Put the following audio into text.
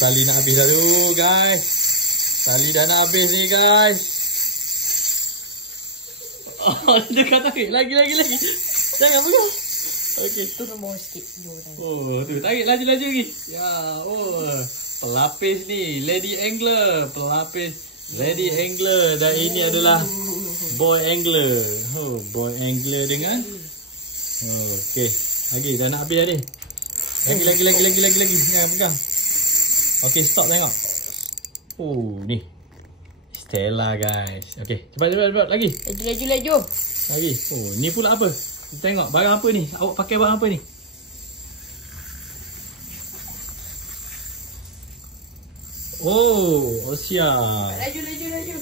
Tali nak habis dah tu, guys. Tali dah nak habis ni, guys. Dia kata lagi. Jangan pegang. Okey, Turun bawah sikit. tu tarik laju lagi. Ya, pelapis ni, lady angler, lady angler, dan ini adalah boy angler. Boy angler dengan okey. Lagi dah nak habis dah ni. Lagi. Jangan pegang. Okey, stop tengok. Ni. Stella, guys. Okey, cepat lagi. Laju. Lagi. Ni pula apa? Tengok barang apa ni? Awak pakai barang apa ni? Siap. Laju.